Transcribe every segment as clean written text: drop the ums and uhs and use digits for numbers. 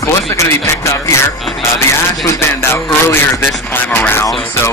there. Kalista going to be picked up here. The Ashe was banned out earlier this time around, so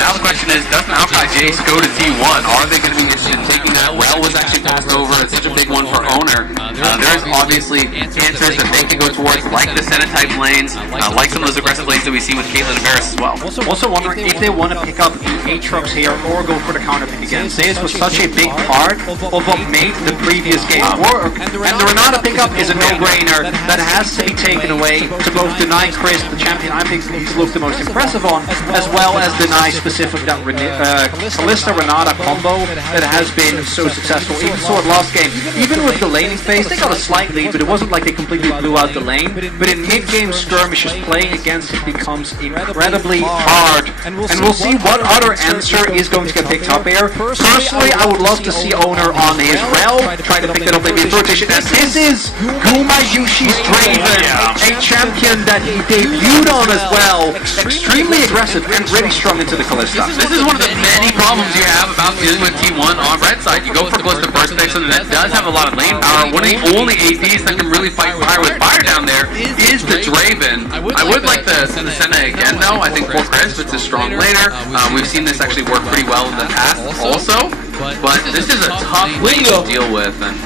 now the question is, does Maokai Jace go to T1? Are they going to be interested in taking that? Well was actually passed over. It's such a big one for Owner. There's obviously answers that they can go towards, like the Senna-type lanes, like some of those aggressive lanes that we see with Caitlyn and Varus as well. Also wondering if they want to pick up the Aatrox here or go for the counter pick again. Zeus was such a big part of what made the previous game work, and the Renata pickup is a no-brainer that has to be taken away to both deny Chris, the champion I think he's looked the most impressive on, as well as deny specific that Kalista-Renata combo that has been so successful. Even saw it last game. Even with the laning phase, they got a slight lead, but it wasn't like they completely blew out the lane. But in mid-game skirmishes, playing against it becomes incredibly hard. And we'll see what other answer is going to get picked up here. Personally, I would love to see Owner on his Rel, trying to pick it up maybe in rotation. And this is Gumayushi's Draven, a champion that he debuted on as well. Extremely aggressive and really strong into the Kalista. This is one of the many problems you have about dealing with T1 on red side. You go for Kalista burst pick, something that does have a lot of lane power. One of the only APs that can really fight fire with fire down there is the Draven. I would like the Senna again though. I think for Chris, it's a strong laner. We've seen this actually work pretty well in the past also, but this is a tough lane to deal with, and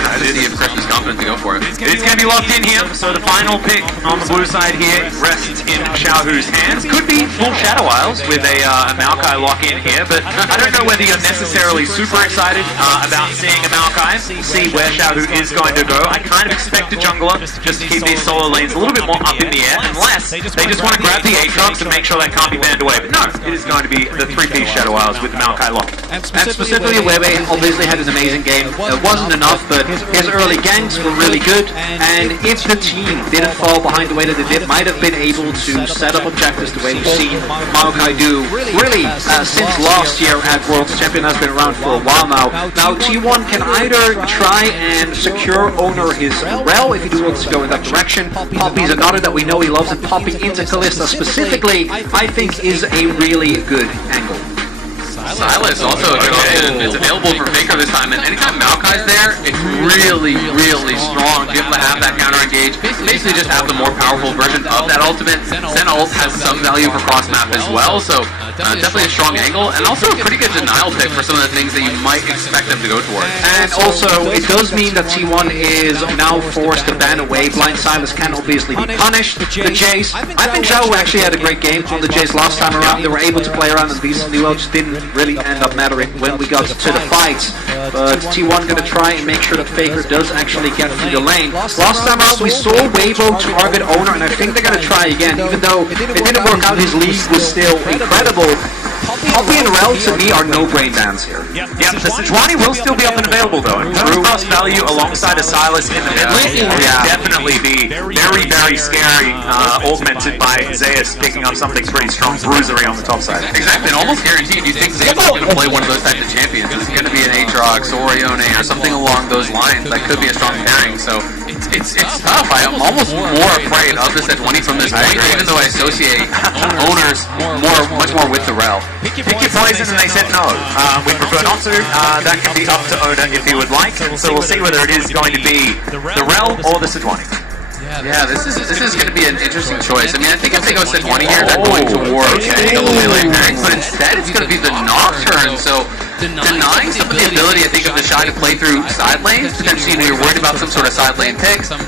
I have to see if Chris is confident to go for it. It's going to be locked in here, so the final pick on the blue side here rests in Xiaohu's hands. Could be full Shadow Isles with a Maokai lock in here, but I don't know whether you're necessarily super excited about seeing a Maokai, see where Xiaohu is going to go. I kind of expect a jungler just to keep these solo lanes a little bit more up in the air, unless they just want to grab the Aatrox and make sure that can't be banned away. But no, it is going to be the 3-piece Shadow Isles with the Maokai lock. And specifically, Webe obviously had an amazing game. It wasn't enough, but his early ganks were really good, and if the team didn't fall behind the way that they did, might have been able to set up objectives the way we've seen Maokai do really since last year at Worlds. Champion has been around for a while now. Now T1 can either try and secure Owner his Rel if he wants to go in that direction. Poppy's another that we know he loves, and Poppy into Kalista specifically I think is a really good angle. Sylas also a good option. It's available for Faker this time, and anytime Maokai's there, it's really, really strong to be able to have that counter engage. Basically just have the more powerful version of that ultimate. Senna ult has some value for cross map as well, so definitely a strong angle, and also a pretty good denial pick for some of the things that you might expect them to go towards. And also, it does mean that T1 is now forced to ban away. Blind Sylas can obviously be punished. The Jace, I think Zhao actually had a great game on the Jace last time around. They were able to play around and decently well, just didn't really end up mattering when we got to the fights. But T1 gonna try and make sure that Faker does actually get through the lane. Last time out, we saw Weibo target Owner, and I think they're gonna try again, even though it didn't work out. His lead was still incredible. Poppy and Rel to me are no brain bans here. Yeah, the Sejuani will still be up and available though. And cross value alongside a Sylas in the mid lane will definitely be very, very scary, augmented by Zeus picking up something pretty strong, bruisery on the top side. Exactly, and almost guaranteed you think Zeus is going to play one of those types of champions. It's going to be an Aatrox or Ione or something along those lines. That could be a strong pairing, so it's tough. I'm almost more afraid of the Sejuani from this point, even though I associate Owners much more with the Rel. Pick your poison, and they said no. We prefer not to. That can be up to Owner if he would like, and so we'll see whether it is going to be the Rel or the Sejuani. Yeah, this is going to be an interesting choice. I mean, I think if they go Sejuani here, they're going towards the melee pairing, but instead it's going to be the Nocturne, so denying some of the ability, I think, of the Shy to play through side lanes. Potentially, you're worried about some sort of side lane pick, some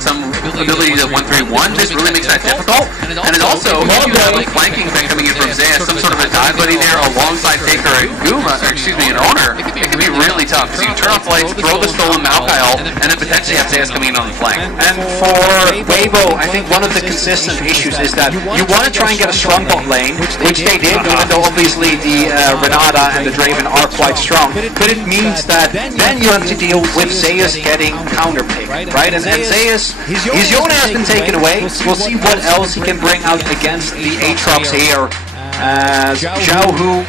ability to 1-3-1. This really makes that difficult. And it also, if you have a flanking thing coming in from Zeus, some sort of a dive buddy there alongside Faker and an Owner, it can be really tough. So you turn off lights, throw the stolen Maokai ult, and then potentially have Zeus coming in on the flank. And for Weibo, I think one of the consistent issues is that you want to try and get a strong bot lane, which they did, even though obviously the Renata and the Draven are quite strong, but it means that then you have to deal with Zeus getting counterpicked, right? And Zeus, his Yone has been taken away. We'll see what else he can bring out against the Aatrox here, as Xiaohu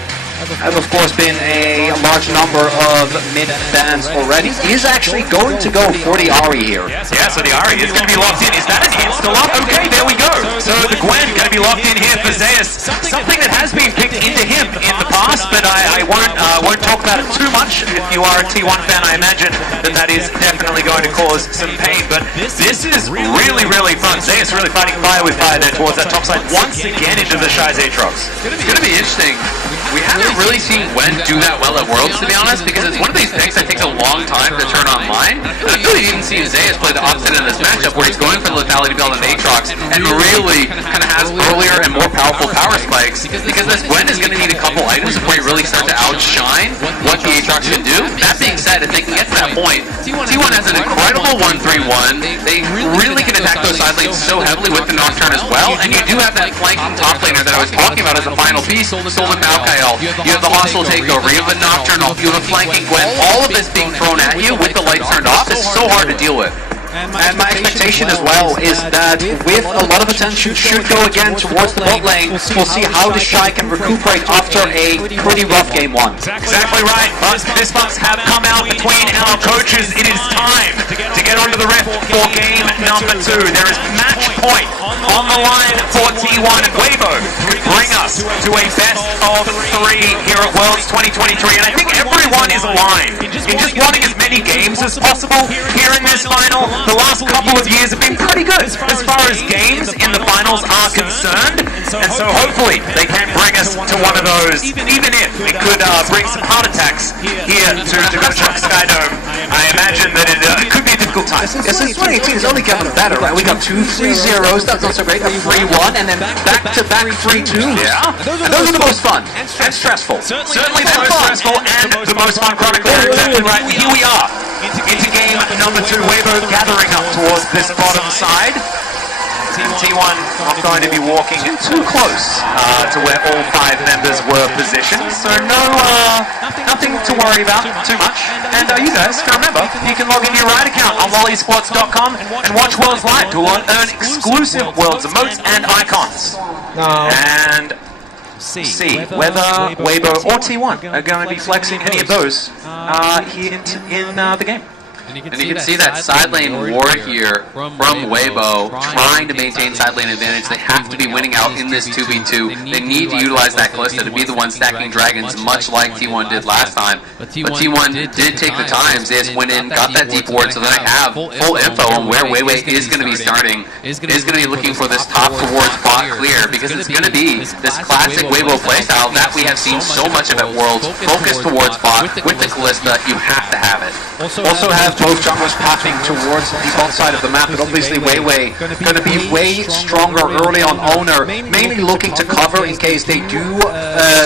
have of course been a large number of mid bans already, is actually going to go for the Ahri here. Yeah, so the Ahri is going to be locked in. Is that an insta-lock? Okay, there we go. So the Gwen going to be locked in here for Zeus. Something that has been picked into him in the past, but I won't talk about it too much. If you are a T1 fan, I imagine that is definitely going to cause some pain. But this is really, really fun. Zeus really fighting fire with fire there towards that top side once again into the Shy's Aatrox. It's going to be interesting. We haven't really seen Gwen do that well at Worlds, to be honest, because it's one of these picks that takes a long time to turn online. And I feel like even seen Zeus play the opposite in this matchup, where he's going for the lethality build on Aatrox and really kind of has earlier and more powerful power spikes, because this Gwen is going to need a couple items before you really start to outshine what the Aatrox can do. That being said, if they can get to that point, T1 has an incredible 1-3-1. They really can attack those side lanes so heavily with the Nocturne as well, and you do have that flanking top laner that I was talking about as the final piece, Stolen Maokai. You have the hostile takeover, you have the Nocturnal, you have a flanking Gwen. All of this being thrown at you with the lights turned off is so hard to deal with. And my expectation as well is that with a lot of attention should go again towards the bot lane, we'll see how the Shy can recuperate after a pretty rough game one. Exactly right, but fist bumps have come out between our coaches. It is time to get onto the ref for game number 2. There is match point on the line for T1 and Weibo could bring us to a best of 3 here at Worlds 2023, and I think everyone is aligned in just wanting as many games as possible here in this final. The last couple of years have been pretty good as far as games in the finals are concerned, and so hopefully they can bring us to one of those, even if it could bring some heart attacks here to Gunshot Skydome. I imagine that it could be a difficult time. Yeah, since 2018 it's only gotten better, right? We got 2 3-0s, that's not so great, a 3-1, and then back-to-back 3-2. Yeah. And those are the most fun and stressful. Certainly the most stressful and the most fun chronicler. Exactly right. Here we are into game number 2. Weibo gathering up towards this bottom side. And T1 not going to be walking too close to where all 5 members were positioned. So nothing to worry about too much. And you guys can remember, you can log into your Riot account on wallyesports.com and watch Worlds live to earn exclusive Worlds emotes and icons. And see whether Weibo or T1 are going to be flexing any of those here in the game. And you can see that side lane war here from Weibo, trying to maintain side lane advantage. They have to be winning out in this 2v2. They need to utilize that Callista to be the one stacking dragons, much like T1 did last time. But T1 did take the time. Zeus went in, got that deep ward, so that I have full info on where Weiwei is going to be starting. Is going to be looking for this top towards bot clear, because it's going to be this classic Weibo playstyle that we have seen so much of at Worlds. Focus towards bot with the Callista. You have to have it. Also have both junglers pathing towards the bot side of the map, but obviously Weiwei going to be way stronger early on owner, mainly looking to cover in case they do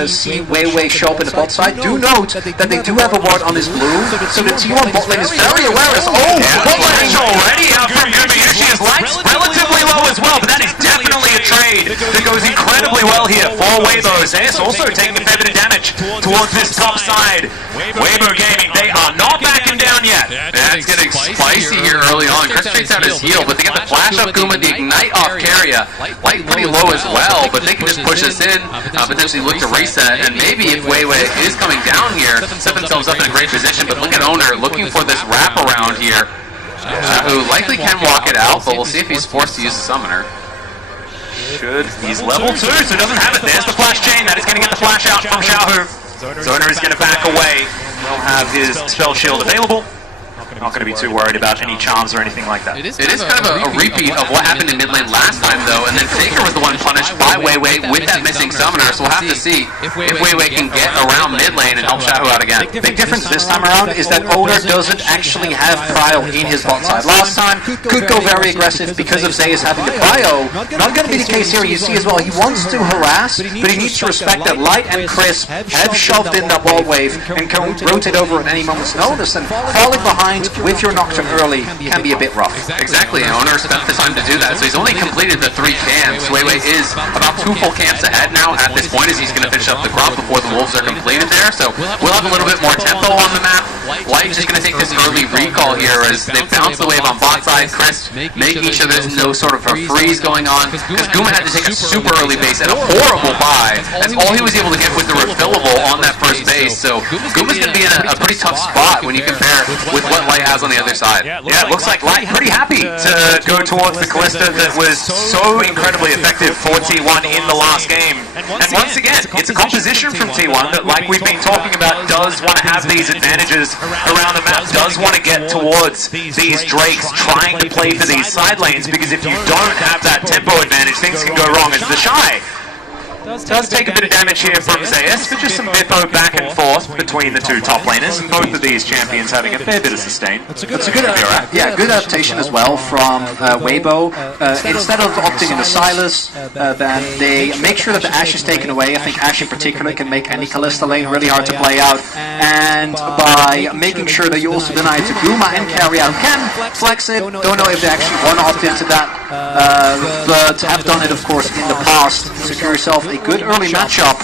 see Weiwei show up in the bot side. Do note that they do have a ward on his blue, so the T1 bot lane is very aware as bot lane already out from Yumiushi. His life's relatively low as well, but that is definitely a trade that goes incredibly well here for Weibo. Zeus also taking a fair bit of damage towards this top side. Weibo Gaming, they are not backing down yet. That's getting spicy here early on. Chris takes out his heal, but they get the flash up Kuma, the ignite off Carrier. Light pretty low as well, but they can just push us in, potentially look to reset, and maybe if Weiwei is coming down here, set themselves up in a great position. But look at Owner looking for this wraparound here, who likely can walk it out, but we'll see if he's forced to use the summoner. He's level 2, so doesn't have it. There's the flash chain. That is going to get the flash out from Xiaohu. Zoner is going to back away. He'll have his spell shield available. Not going to be too worried about any charms or anything like that. It is kind of a repeat of what happened in mid lane last time, though, and then Faker was the one punished by Weiwei with that missing summoner, so we'll have to see if Weiwei can get around mid lane and help Xiaohu out again. Big difference this time around is that Owner doesn't actually have Cryo in his bot side. Last time, could go very aggressive because of Zeus having the Cryo. Not going to be the case here. You see as well, he wants to harass, but he needs to respect that Light and Chris have shoved in that wall wave and can rotate over at any moment's notice, and falling behind out with your Nocturne early can be a bit rough. Exactly, and Owner spent the time to do that, so he's only completed the 3 camps. Weiwei is about 2 full camps ahead now at this point, as he's going to finish up the Grub before the Wolves are completed there, so we'll have a little bit more tempo on the map. Light's just going to take this early recall here as they bounce the wave on bot side. Chris making sure there's no sort of a freeze going on, because Guma had to take a super early base and a horrible buy, as all he was able to get was the refillable on that first base, so Guma's going to be in a pretty tough spot when you compare with what Light has on the other side. Yeah, it looks like Light pretty happy to go towards the Callista that was so incredibly effective for T1 in the last game. And once again, it's a composition from T1 that, like we've been talking about, does want to have these advantages around the map, does want to get towards these Drakes, trying to play for these side lanes, because if you don't have that tempo advantage, things can go wrong. As the Shy does take a bit of damage here from Zeus, but just some Bippo back and forth between the 2 top laners, and both of these champions having a fair bit of sustain. It's a good good adaptation as well from Weibo. Instead of opting into Silas, then they make sure that the Ashe is taken away. I think Ashe in particular can make any Callista lane really hard to play out, and by making sure that you also deny it to Guma and carry out can flex it. Don't know if they actually want to opt into that, but have done it of course in the past. Secure yourself a good early matchup,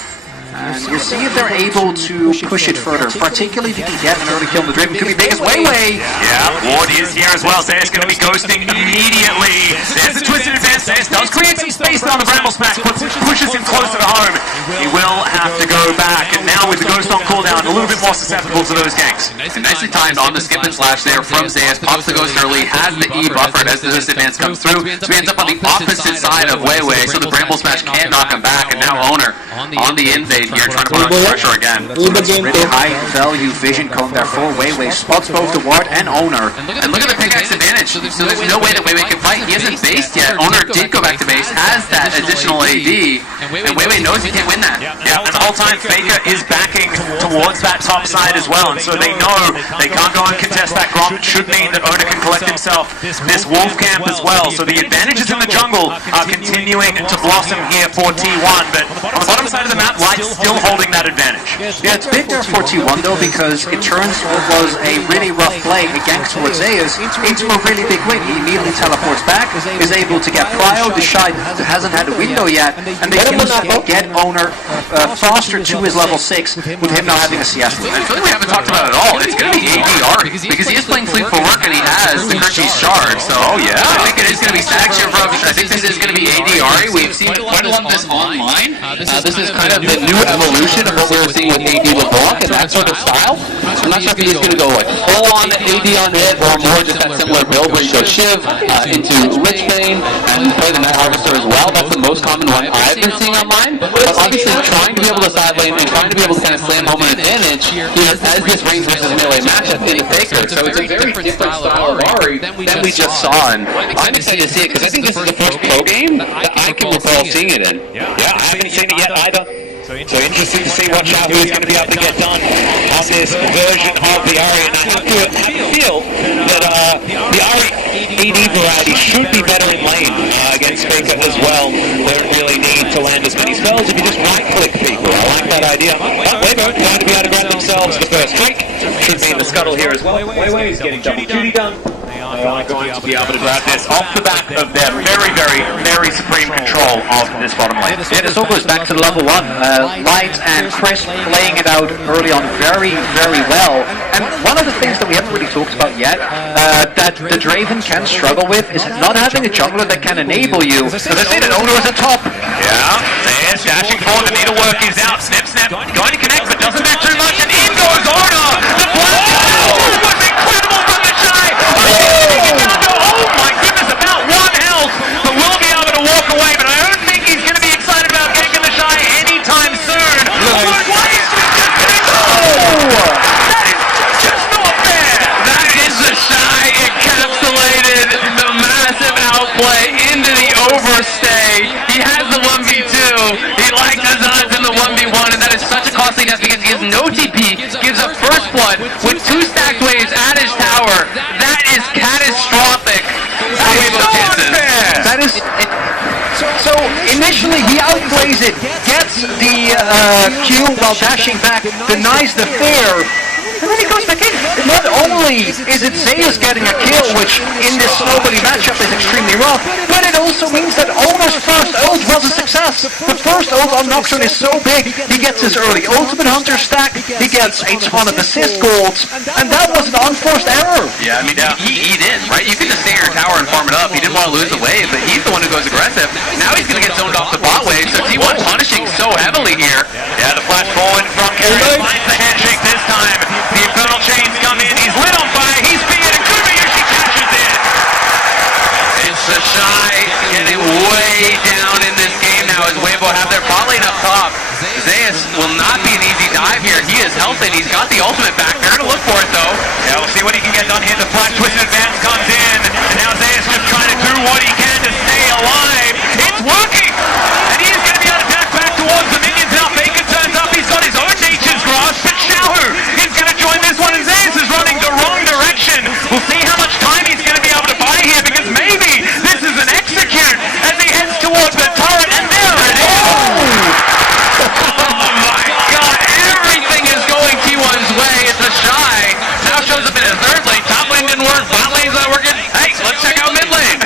and we'll see if they're able to push it further, particularly if you can get an early kill on the Draven. Could be big as Weiwei. Yeah, Ward is here as well. Zeus going to be ghosting immediately. There's a twisted advance. Zeus does create some space on the Bramble Smash, pushes him closer to home. He will have to go back, and now with the Ghost on cooldown, a little bit more susceptible to those ganks. And nicely timed on the skip and slash there from Zeus. Pops the Ghost early, has the E buffered as the advance comes through, so he ends up on the opposite side of Weiwei, so the Bramble Smash can't knock him back, and now Owner on the invade here, trying to put on pressure again. Really high value vision cone there for Weiwei. Spots both the Ward and Owner. And look at the pickaxe advantage. So there's no way that Weiwei can fight. He hasn't based yet. Owner did go back to base, has that additional AD, and Weiwei knows he can't win that. Yeah, and the whole time Faker is backing towards that top side as well, and so they know they can't go and contest that Gromp. It should mean that Owner can collect himself this Wolf camp as well. So the advantages in the jungle are continuing to blossom here for T1, but on the bottom side of the map, Light's still holding that advantage. Yeah, it's big there for T1 though, because it turns what was a really rough play, a gank towards Zeus, into a really big win. He immediately teleports back, is able to get Cryo. The Shy hasn't had a window yet, and they can get Owner faster to his level 6 with him now having a CS. I feel like we haven't talked about it at all. It's going to be AD because he is playing Fleet for Work and he has the Gurchi's Shard. So I think it is going to be Static Shield Rogue. I think this is going to be AD Ari. We've seen quite a lot of this online. This is kind of the new evolution of what we were seeing with AD LeBlanc and that sort of style. I'm not sure if he's going to go like full on AD on hit or more just that similar build where you go Shiv into Lichbane and play the Night Harvester as well. That's the most common one I've been seeing online. But obviously trying to be able to side lane and trying to be able to kind of slam home an advantage as this range versus melee matchup in the Faker. So it's a very different style of Ari than we just saw, and I'm excited to see it because I think this is the first pro game that I can recall seeing it in. Yeah, I haven't seen it yet either. So interesting to see what Shahu is going to be able to get done on this version of the Ari, and I have to feel that the Ari AD variety should be better in lane against Faker as well. They don't really need to land as many spells if you just right-click people. I like that idea. But Weibo trying to be able to grab themselves the first streak. Should be in the scuttle here as well. Weiwei is getting double duty done. They are going to be able to grab this off the back of their very supreme control of this bottom lane. Yeah, this all goes back to the level 1. Light and Chris playing it out early on very well. And one of the things that we haven't really talked about yet, that the Draven can struggle with, is not having a jungler that can enable you. So they say that Owner is a top. Yeah, there's dashing forward, the needlework is out. Snap, going to connect, but doesn't do too much, and in goes Owner! The blast was incredible from the Shy! Oh my goodness, about 1 health, but will be able to walk away, but I don't think he's going to be excited about ganking the Shy anytime soon. Why is that is just not fair! That is the Shy encapsulated the massive outplay into the overstay. He has the 1v2. He likes his odds in the 1v1, and that is such a costly death because he has no TP, gives up first blood with 2 stacked waves at his tower. That is catastrophic. That is so initially he outplays it, gets the Q while dashing back, denies the fair, and then he goes back in. Not only is it Zeus getting a kill, which in this nobody matchup is extremely rough, but it also means that Owner's first ult was a success. The first ult on Nocturne is so big, he gets his early Ultimate Hunter stack, he gets a ton of assist golds, and that was an unforced error. Yeah, I mean, he did, right? You can just stay in your tower and farm it up. He didn't want to lose the wave, but he's the one who goes aggressive. Now he's going to get zoned off the bot wave, so T1 punishing so heavily here. Yeah, the flash forward from Carrier finds the handshake this time. The Infernal Chains come in, he's lit on fire, he's feared, and Kumayoshi catches it. It's the Shy getting way down in this game now as Weibo have their bot lane up top. Zeus will not be an easy dive here. He is healthy, and he's got the ultimate back. They're going to look for it, though. Yeah, we'll see what he can get done here. The flash twist advance comes in, and now Zeus just trying to do what he can to stay alive. It's working! And he is going to be able to dash back towards the minions now. Faker turns up, he's got his own nature's grasp, but Xiaohu is going to join this one, and Zeus is running the wrong direction. We'll see how much time he's going to be able to buy here, because maybe this is an execute as he heads towards the turret, and there it is! Oh my god, everything is going T1's way. It's a Shy. Now shows up in his third lane. Top lane didn't work. Bot lane's not working. Hey, let's check out mid lane.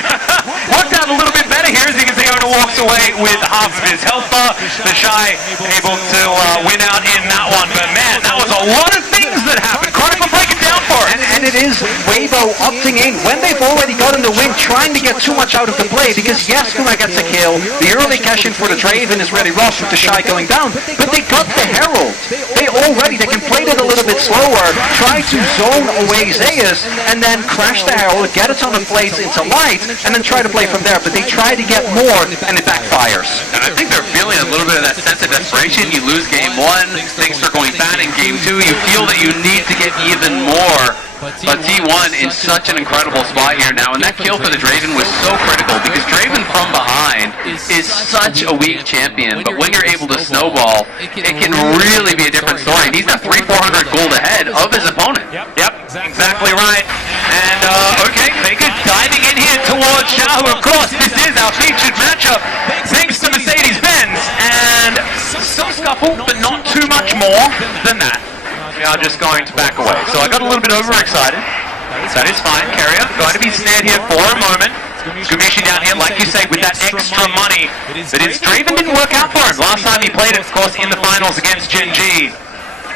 Worked out a little bit better here as you can see Oda walks away with half of his health bar. The Shy able to win out in that one. But man, that was a lot of things that happened. Chronicle breaking down for it. And it is Weibo opting in when they've already gotten the win, trying to get too much out of the play, because yes, Kuma gets a kill, the early cash in for the Draven is really rough with the Shy going down, but they got the Herald. They can play it a little bit slower, try to zone away Zeus, and then crash the Herald, get a ton of plays into Light, and then try to play from there, but they try to get more, and it backfires. And I think they're feeling a little bit of that sense of desperation. You lose game one, things are going bad in game two, you feel that you need to get even more. But T1 in such an incredible spot here now, and that kill for the Draven was so critical, because Draven from behind is such a weak champion, but when you're able to snowball, it can really be a different story. And he's got 300-400 gold ahead of his opponent. Yep, exactly right. And, okay, Faker diving in here towards Xiaohu. Of course, this is our featured matchup, thanks to Mercedes-Benz. And some scuffle, but not too much more than that. We are just going to back away. So I got a little bit overexcited. That is fine. Carrier going to be snared here for a moment. Gumishi down here, like you say, with that extra money. But his Draven didn't work out for him. Last time he played it, of course, in the finals against Gen G.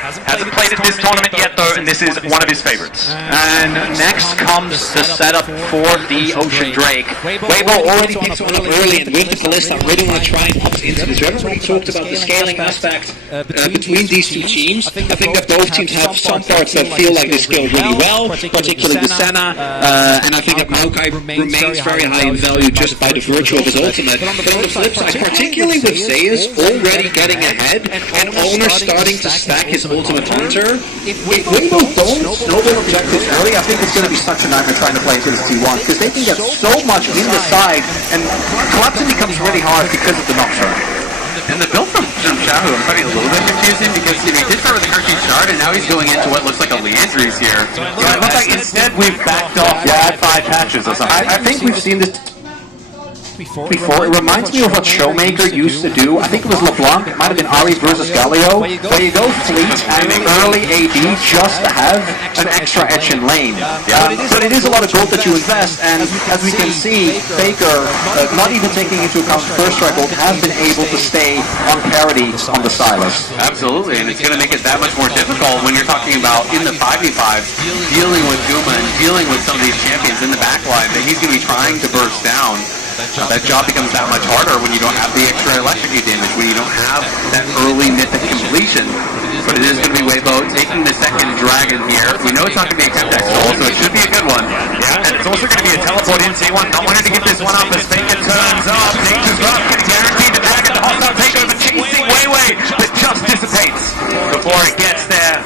Hasn't played at this tournament yet, though, and this is one of his favorites. And next comes the setup for the Ocean Drake. Weibo already picks one up early, and with the Ballista, I really want to try and put into this. Everybody talked about the scaling aspect between these two teams. I think that both teams have some parts that feel like they scale really well, particularly the Senna, and I think that Maokai remains very high in value just by the virtue of his ultimate. But on the flip side, particularly with Zeus already getting ahead, and Owner starting to stack his ultimate Hunter, if Weibo don't snowball objectives early, I think it's going to be such a nightmare trying to play against T1, because they can get so much in the side, and collapsing becomes really hard because of the Nocturne. And the build from Xiaohu, I'm finding a little bit confusing, because he did start with a Hershey start, and now he's going into what looks like a Leandry's here. Yeah, it looks like instead we've backed off 5 patches or something. I think we've seen this before. It reminds me of what Showmaker used to do. I think it was LeBlanc, it might have been Ari versus Galio, where you go fleet and early AD just to have an extra edge in lane. But it is a lot of gold that you invest, and as we can see, Faker, not even taking into account first strike gold, has been able to stay on parity on the Silas. Absolutely, and it's going to make it that much more difficult when you're talking about in the 5v5, dealing with Guma and dealing with some of these champions in the backline that he's going to be trying to burst down. That job becomes that much harder when you don't have the extra electrocute damage, when you don't have that early mythic completion. But it is going to be Weibo taking the second dragon here. We know it's not going to be a Chemdex goal, so it should be a good one. Yeah, and it's also going to be a teleport in T1. Not wanting to get this one up as Faker turns up. Nature's Grasp can guarantee the dragon. The hostile takeover chasing Weiwei, but just dissipates before it gets there.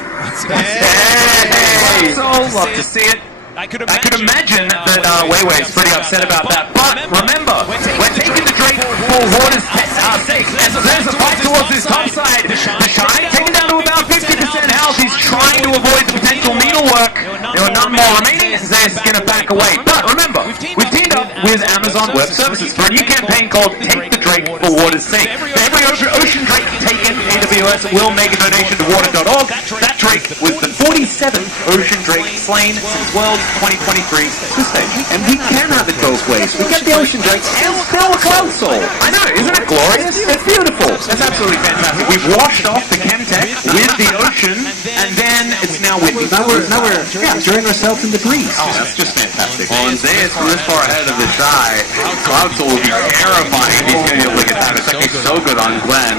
Hey! So love to see it. I could imagine that Weiwei's pretty upset about that, but remember, we're taking the Drake for Water's sake, as there's a fight towards this top side. The Shy taken down to about 50% health. He's trying to avoid the potential needlework. There are none more remaining. Zeus is going to back away, but remember, with teamed up with Amazon Web Services for a new campaign called Take the Drake for Water's Sake. For every ocean drake taken, AWS will make a donation to water.org. That drake was the 47th ocean drake slain since World 2023 stage. And we can have it both ways. We get the ocean drakes and still a cloud soul. I know, isn't it glorious? It's beautiful. That's absolutely fantastic. We've washed off the Chemtech with the ocean, and then it's now with the Now we're enjoying ourselves in the breeze. Oh, that's just fantastic. Well, and Zayas from this far ahead of the Shy, Cloud Soul will be terrifying. He's going to be able to get that. It's actually so good on Glenn.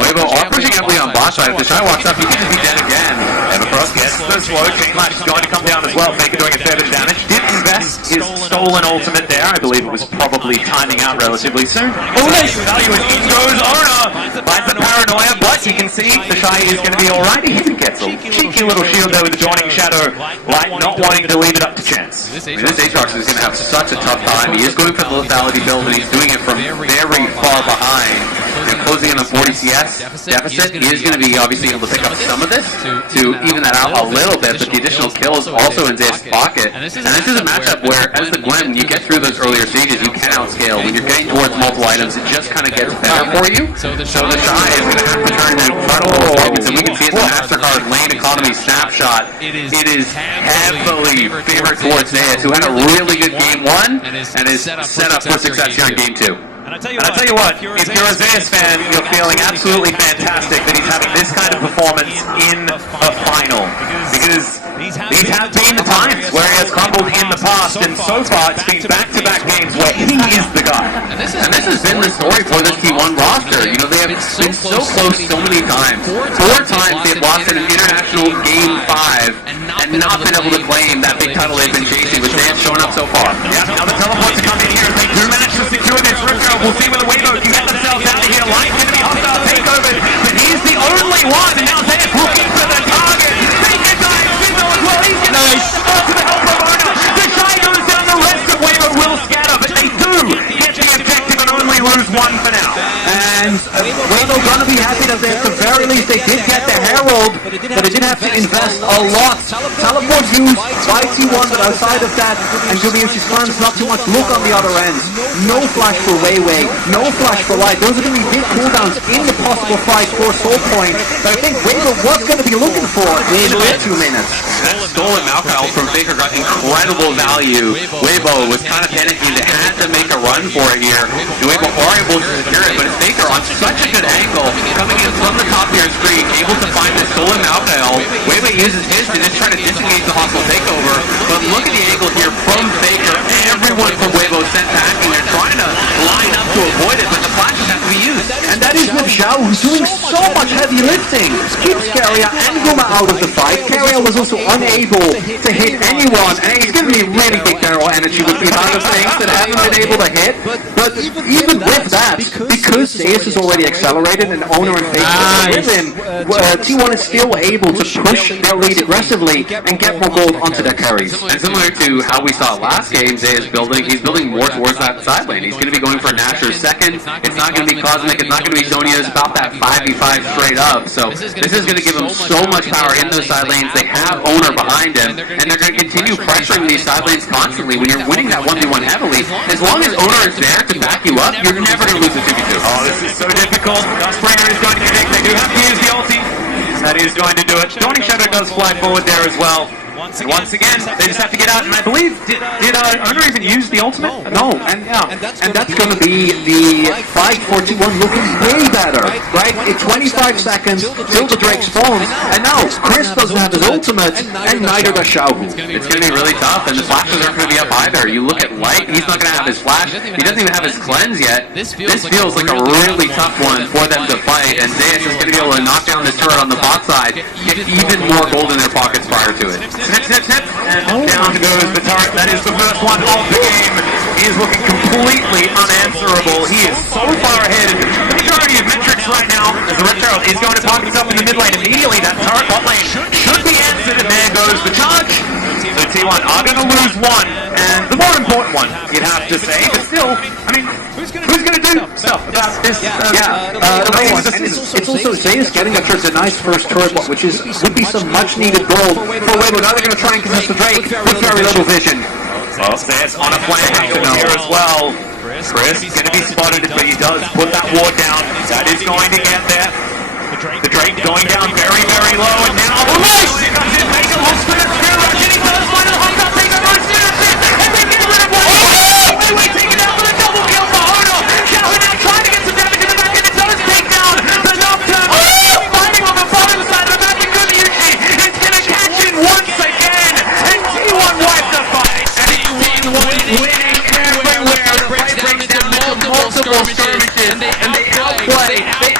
Weibo all pushing heavily on bot side. If the Shy walks up, he can just be dead again. Evercross gets the slow. Chainlash is going to come down as well. Faker doing a fair bit of damage. Did invest his stolen ultimate there. I believe it was probably timing out relatively soon. Oh, nice value, and in goes Owner. Finds the paranoia, but you can see the Shy is going to be alright. He even gets a cheeky little shield there with the Dawning Shadow. Light not wanting to leave it up to chance. This Aatrox is going to have such a tough time. He is going for the lethality build, and he's doing it from very far behind. And closing in on 40 CS deficit, he is going to be obviously able to pick up some of this to even that out a little bit, but the additional kills also in Zayas' pocket. And this is a matchup where, as the Gwen, when you get through those earlier stages, you can outscale. When you're getting towards multiple items, it just kind of gets better for you. So the Shy is going to have to turn into incredible performance, and we can see it in the MasterCard lane economy snapshot. It is heavily favored towards Zayas, who had a really good game 1 and is set up for success here in game 2. And I tell you what, if you're a Zayas fan, you're feeling absolutely fantastic that he's having this kind of performance in a final. Because these have been the times where he has crumbled in the past, and so far it's been back-to-back games where he is the guy. And this has been the story for this T1 roster. You know, they have been so close so many times. 4 times they've lost in an international game 5 and not been able to claim that big title they've been chasing, which they have shown up so far. Yeah, now the teleports are coming here. They do manage to secure this Ripco. We'll see whether Weibo can get themselves out of here. Light's going to be hostile takeover, but he's the only one, and now Zayas looking for the target. Faker dies, Fizzle as well. He's going to the help of Owner. The Shy goes down, the rest of Weibo will scatter, but they do get the objective and only lose 1 for now. And Weibo gonna be happy that at the very least they did get the Herald, but they did have to invest a lot. Teleport used by T1, but outside of that, and Julius's plans not too much look on the other end. No flash for Weiwei, no flash for Light. Those are going to be big cooldowns in the possible fight for Soul Point, but I think Weibo was going to be looking for in 2 minutes. That stolen Malkyle from Faker got incredible value. Weibo was kind of panicking. They had to make a run for it here. And Weibo are able to secure it, but it's Faker on such a good angle, coming in from the top of your screen, able to find the stolen Malkyle. Weibo uses his to just try to disengage the hostile takeover, but look at the angle here from Faker. Everyone from Weibo sent packing. They're trying to line up to avoid it, but the flashes have to be used. And that is with Xiao, who's doing so much heavy lifting. Keeps Keria and Guma out of the fight. Keria was also unable to hit anyone, and he's giving me really big barrel energy with the amount of things that haven't been able to hit. But even with that, because Zayas is already accelerated and Owner and Faker are with him, T1 is still able to push their lead aggressively and get more gold onto their carries. And similar to how we saw last game, Zayas he's building more towards that side lane. He's going to be going for Nasher second. It's not going to be Cosmic. It's not going to be Sonya. It's about that 5v5 straight up. So this is going to give him so much power in those side lanes. They have Owner behind him, and they're going to continue pressuring these side lanes constantly. When you're winning that 1v1 heavily, as long as Owner is there to back you up, you're never going to lose a 2v2. Oh, this is so difficult. Springer is going to be big. They do have to use the ulti. That is going to do it. Dawning Shadow does fly forward there as well. And once again, they just have to get out, and I believe, did Owner even use the ultimate? No, and that's going to be the fight for T1 looking way better, right? In 25 seconds, till the Drake spawns, and now Chris doesn't have his ultimate, and neither does Xiao. It's going to be really tough, and the flashes aren't going to be up either. You look at Light, he's not going to have his flash. He doesn't even have his cleanse yet. This feels like a really tough one for them to fight, and Zayas is going to be able to knock down this turret on the bot side, get even more gold in their pockets prior to it. And down goes the turret. That is the first one of the game. He is looking completely unanswerable. He is so far ahead. The majority of metrics right now, as the Retro is going to park himself in the mid lane immediately. That turret bot lane should be answered, and there goes the charge. So T1 are going to lose 1, and the more important one, you'd have to say, but still, I mean, who's going to do stuff about this? It's also Zayas getting a nice first turret, which would be some much needed gold for Weibo. Now they're going to try and contest the Drake with very little vision. Well, Zayas on a flank. Chris is going to be spotted, but he does put that ward down. That is going to get there. The Drake going down very, very low, and now Rice comes in, makes a little spin, getting first line of the Honda, takes a first spin, and they get rid of one. Wait, taking out for the double kill for Honda. Calvin now trying to get some damage in the back, and it does take down the Nocturne. Fighting on the bottom side of the map, and Guliucci is going to catch it once again, and T1 wipes the fight, and T1 winning everywhere. The fight breaks down into multiple skirmishes, and they outplay, they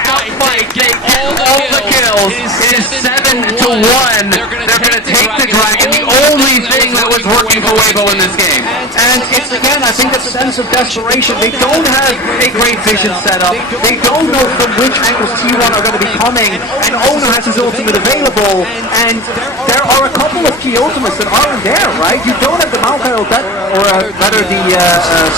all the kills. It is 7-1. They're gonna take the dragon, the only thing that was working for Weibo in this game. And it's again, I think, a sense of desperation. They don't have a great vision set up. They don't know from which angles T1 are going to be coming. And Owner has his ultimate available. And there are a couple of key ultimates that aren't there, right? You don't have the Maokai ult, or rather the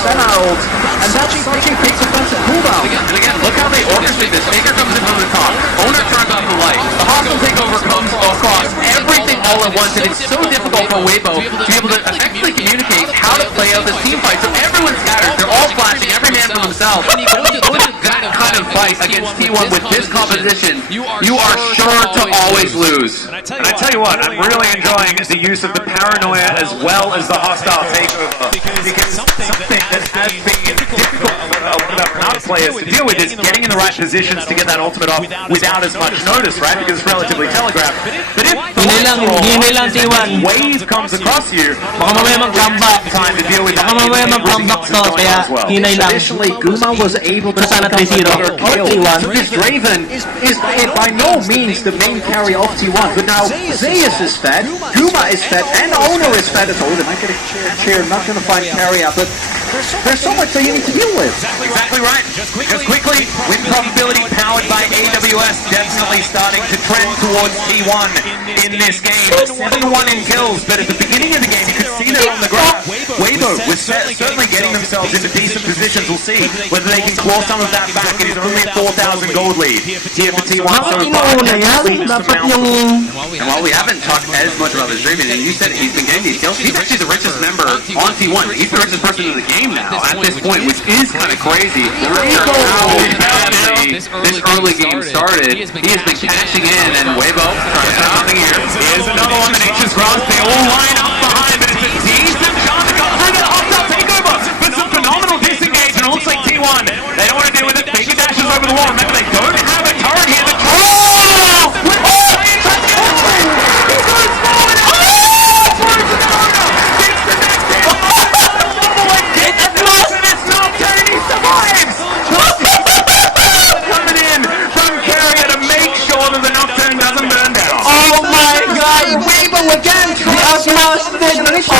Senna ult. And that's such a big defensive cooldown. And again, look how they orchestrate this. Faker comes in from the top. Owner turns off the light. The hostile takeover comes across everything all at once, and it's so difficult for Weibo to be able to effectively communicate how to play out this team fight. So everyone's scattered. They're all flashing, every man for themselves. Going to that kind of fight against T1 with this composition, you are sure to always lose. And I tell you what, I'm really enjoying the use of the paranoia as well as the hostile takeover. Because something that has been difficult for our players to deal with is getting in the right positions to get that ultimate off without as much notice, right? Because it's relatively telegraphed. But if the wave comes across you, time to deal with that. Traditionally, Guma was able to pick up another kill. This Draven is by no means the main carry of T1, but now Zeus is fed, Guma is fed, and Owner is fed as well. They might get a chair, not going to find carry out, but there's so much that you need to deal with. Exactly right. Just quickly, win probability powered by AWS definitely starting to trend towards T1 in this game. 7-1 in kills, but at the beginning of the game, you could see they're on the graph. Weibo was certainly getting themselves into decent positions. We'll see whether they can claw some of that back, and it's only a 4,000 gold lead here for T1 so far. And while we haven't talked as much about this Draven, and you said he's been getting these kills, he's actually the richest member on T1. He's the richest person in the game now at this point, which is kind of crazy. I'm not sure how badly this early game started. He has been cashing in, and Weibo trying to do something here. Here's another one, the Nature's Grasp. They all line up behind, but it's a decent chance to go through the hostile takeover. But some phenomenal disengage, and it looks like T1, they don't want to deal with it. Faker dashes over the wall. Remember, they don't have a turret here. The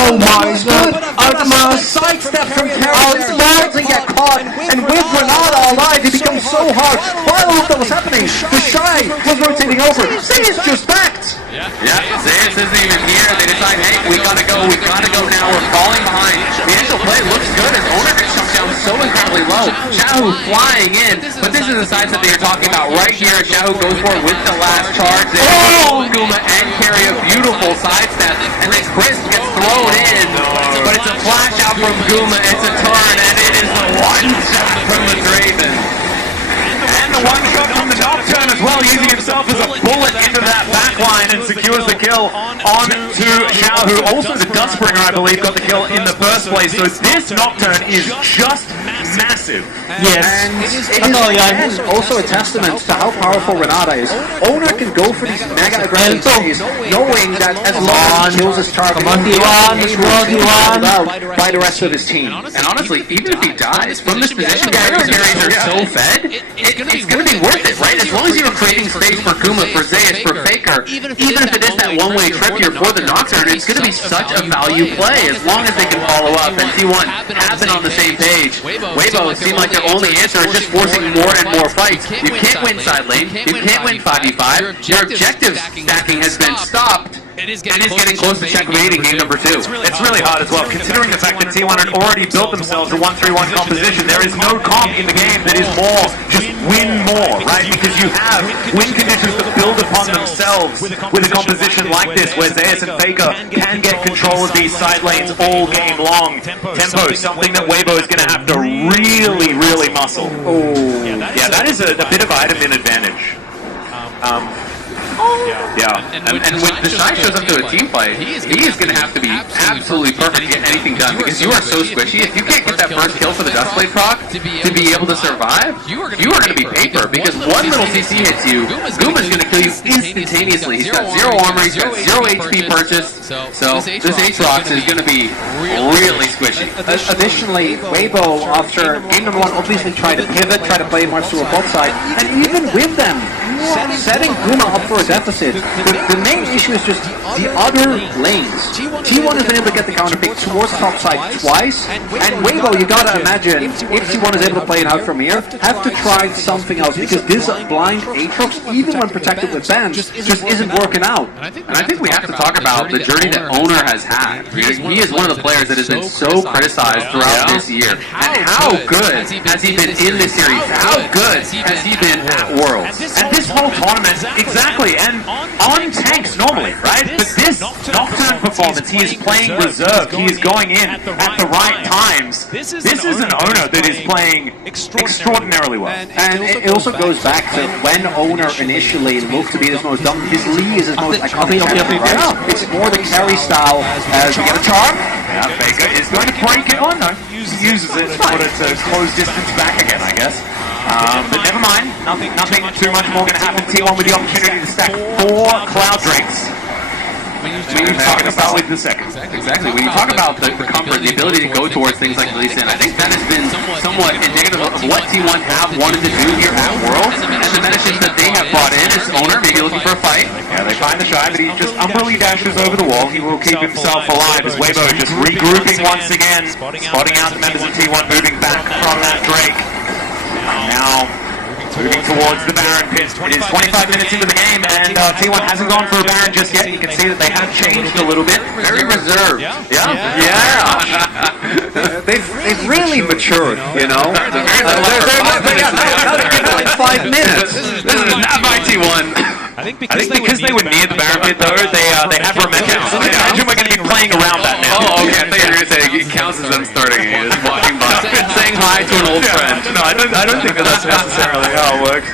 Oh my god! Sidestep from Carrier doesn't get caught, and with Renata alive, it becomes so hard. While all that was happening, the Shy was rotating over. Zeus just backed! Yeah, Zeus isn't even here. They decide, hey, we gotta go now. We're falling behind. The initial play looks good as Owner gets jumped down so incredibly low. Shahu flying in, but this is the sidestep that you're talking about right here. Shahu goes for it with the last charge. Guma and carry a beautiful sidestep, and then Chris gets thrown in, but it's a flash out from Guma. It's a turn, and it is the one shot from the Draven. And the one shot from the Nocturne as well, using himself as a bullet into that backline and secures the kill on to Shahu. Also the Dustbringer, I believe, got the kill in the first place. So this Nocturne is just massive. Yes. And it is also a testament to how powerful Renata is. Owner can go for these mega aggressive plays, knowing that as long as he kills his target, he'll be able out by the rest of his team. And honestly, even if he dies from this position, carries are so fed, it's going to be worth it, right? As long as you're creating space for Guma, for Zeus, for Faker, even if it is that one-way trip here for the Nocturne, it's going to be such a value play as long as they can follow up. And T1 have been on the same page. Weibo seemed like their only answer is just forcing more and more fights. You can't win side lane. You can't win 5v5. Your objective stacking has been stopped. And is getting close to checkmating game number 2. It's really hard as well, considering the fact that T1 had already built themselves a 1-3-1 composition. There is no comp in the game that is more, just win more, right? Because you have win conditions that build upon themselves with a composition like this, where Zeus and Faker can get control of these side lanes all game long. Tempo, something that Weibo is going to have to really, really muscle. Oh. Yeah, that is a bit of item in advantage. Yeah. And when the Shy shows up to a team fight, he is going to have to be absolutely perfect to get anything done because you are so squishy. If you can't get that first kill for the Dustblade proc to be able to survive, you are going to be paper because one little CC hits you, Guma's going to kill you instantaneously. He's got 0 armor, he's got 0 HP purchase, so this Aatrox is going to be really squishy. Additionally, Weibo, after game number 1, obviously tried to pivot, tried to play much to a bot side, and even with them, setting Guma up for a deficit. The main issue is just the other lanes. T1 has been able to get the counter pick towards top side twice, and Weibo, you gotta imagine, if T1 is able to play it out from here, have to try something else, because this blind Aatrox, even when protected with bans, just isn't working out. And I think we have to talk about the journey that Owner has had. He is one of the players that has been so criticized throughout this year. And how good has he been in this series? How good has he been at Worlds? And this whole tournament, exactly, and on tanks normally, right? But this Nocturne performance, he is playing reserve. He is going in at the right times. This is an Owner that is playing extraordinarily well. And it also goes back to when Owner initially looked to be his most dominant. His Lee is his most iconic champion, right? It's more the carry style. We get a charm. Yeah, Faker is going to break it on, though. He uses it in order to close distance back again, I guess. But never mind. Nothing too much more going to happen. T1 with the opportunity to stack 4 Cloud Drakes. When you talk about with the second. Exactly. When you talk about the comfort, the ability to go towards things like Lee Sin, I think that has been somewhat indicative of what T1 have wanted to do here at Worlds, and the medicine that they have brought in is Owner, maybe looking for a fight. Yeah, they find the Shy, but he just umbrella dashes over the wall. He will keep himself alive as Weibo just regrouping once again, spotting out the members of T1 moving back from that Drake. And now moving towards the Baron pit. It is 25 minutes into the game, and T1 hasn't gone for a Baron just yet. You can see that they have changed a little bit. Very reserved. Yeah. They've really matured, you know? They're like 5 minutes. This is not my T1. I think because they were near the Baron pit, though, they have momentum. So I imagine we're going to be playing around that now. Oh, okay. I thought you were going to say it counts as them starting and just walking by, saying hi to an old friend. No, I don't think that's necessarily how it works.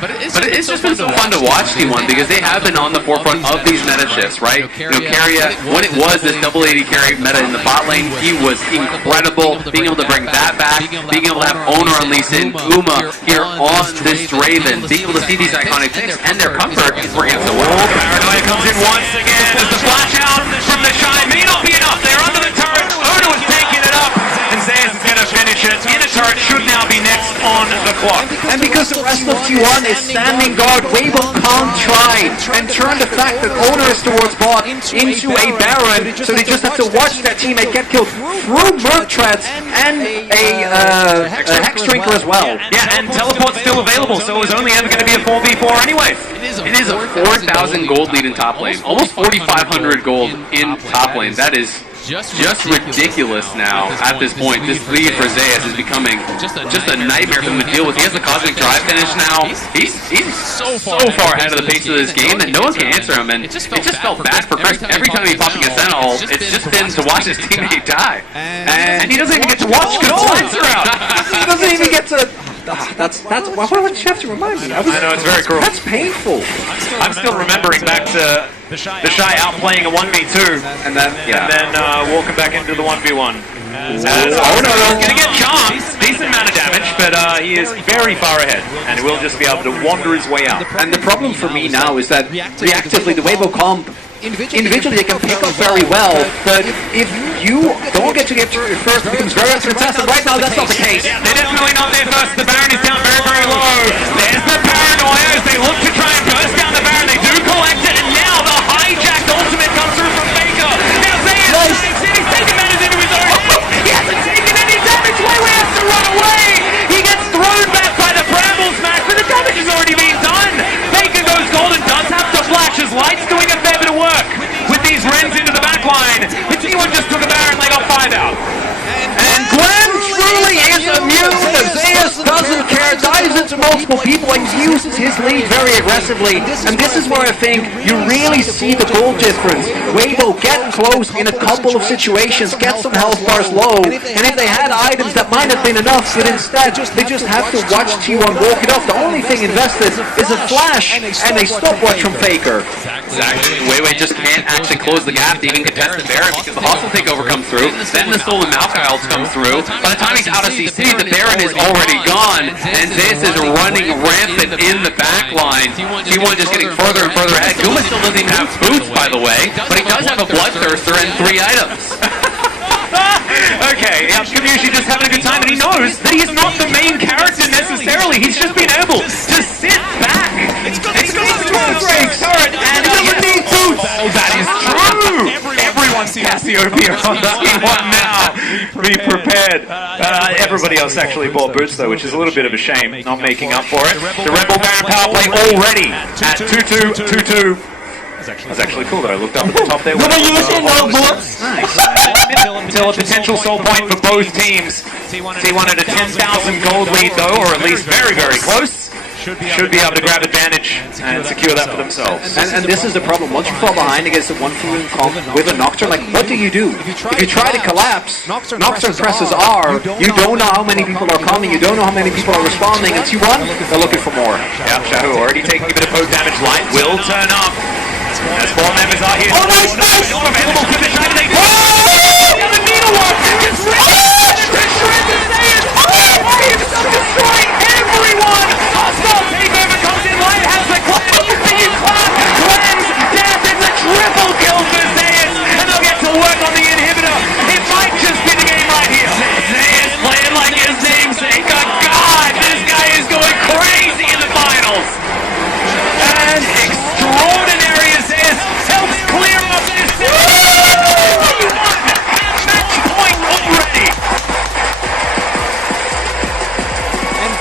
But it's just been so fun to watch T1 because they have been on the forefront of these meta shifts, right? Karria, when it was this double AD carry meta in the bot lane, he was incredible. Being able to bring that back, being able to have Owner on Lee Sin, Guma here on this Draven, being able to see these iconic picks and their comfort is working out so well. Paranoia comes in once again as the flash out from the Shy may not be enough. They're under the turret. Owner was taking it up, and Zayas is going to finish it. Inner turret should now be next on the clock. And because the rest of T1 is standing guard, Weibo can't try and turn the fact that Owner is towards bot into a Baron, so they just have to watch their teammate get killed through Merc Treads and a Hex Drinker as well. Yeah, and teleport's still available, so it was only ever going to be a 4v4 anyway. It is a 4,000 gold lead in top lane, almost 4,500 gold in top lane. That is just ridiculous now at this point. This lead for Zayas is becoming just a nightmare for him to deal with. He has the Cosmic Drive finish now. He's so far ahead of the pace of this game that no one can answer him, and it just felt bad for Chris. Every time he's popping a Sentinel, it's just been to watch his teammate die. And he doesn't even get to watch because the lights are out. He doesn't even get to... That's why would you have to remind me? I know, it's very cruel. That's painful. I'm still remembering back to the Shy outplaying a 1v2 and then walking back into the 1v1. He's going to get charmed. Decent amount of damage, but he is very far ahead, and he will just be able to wander his way out. And the problem for me now is that reactively, the Weibo comp, individually they can pick up very well, but if you don't get to get first, it becomes very contested. Right now, that's not the case. Yeah, they're definitely not there first. The Baron is down very, very low. There's the Paranoia as they look to try and burst down the Baron. They do collect it, and now the hijacked ultimate comes through from Faker. Now Zayas dives in. He's taking matters into his own hands. He hasn't taken any damage. Weiwei has to run away. He gets thrown back by the Bramble Smash, but the damage has already been done. Faker goes gold and does have to flash his lights, doing a fair bit of work with these Rens into the back line. The T1 just took a Baron, they got 5 out. And Glenn truly is immune. Zayas doesn't care multiple people and uses his lead very aggressively. And this is where I think you really see the goal difference. Weibo get close in a couple of situations, get some health bars low, and if they had items that might have been enough, but instead they just have to watch T1 walk it off. The only thing invested is a flash and a stopwatch from Faker. Exactly. Weiwei just can't actually close the gap to even contest the Baron because the hostile takeover comes through, then the stolen Malchiles come through. By the time he's out of CC, the Baron is already gone, and Zeus is running rampant in the back line. T1 just getting further and further ahead. Guma still doesn't even have boots, by the way, but he does have a Bloodthirster and 3 items. Okay, Kamushi just having a good time, and he knows that he's not the main character necessarily. He's just been able to sit back. And he's got a great turret, and he doesn't need boots. Oh, that is true. Everyone's Cassiopeia on T1 now. Be prepared. Everybody else actually bought boots, though, which is a little bit of a shame, not making up for it. The Rebel Baron power play already at 2-2, 2-2. That's actually cool that I looked up at the top there. Nice. Until a potential soul point for both teams. T1 at a 10,000 gold lead though, or at least very, very close. Should be able to grab advantage and secure that for themselves. And this is the problem. Once you fall behind against a 1-2 comp with a Nocturne, like, what do? If you try to collapse, Nocturne presses R, you don't know how many people are coming, you don't know how many people are responding, and T1, they're looking for more. Yep, Shadow already taking a bit of poke damage. Light will turn up. As 4 members are here. Oh, nice! Not available for the shot. They the needlework! It's destroying everyone! Hostile takeover comes in. Light has the clap. And you clap. Lands death. It's a triple kill for Zeus. And they'll get to work on the inhibitor. It might just be the game right here. Zeus playing like his namesake. God, this guy is going crazy in the finals. And extraordinary Zeus helps clear up this match point already.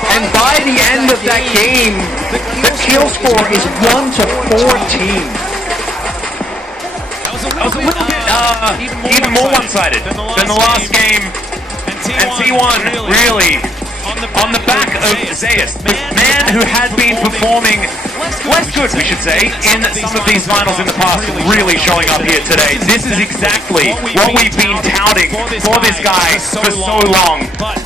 And by the end of that game, the kill score is 1-14. That was a little bit even more one-sided than the last game. And T1 really on the back of Zeus, the man who had been performing less good, we should say, in some of these finals in the past, really showing up here today. This is exactly what we've been touting for this guy for so long. But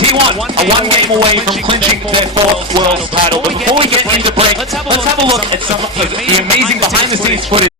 T1 are 1 game away from clinching their 4th world title. But before we get into break, let's have a look at some of the amazing behind-the-scenes footage.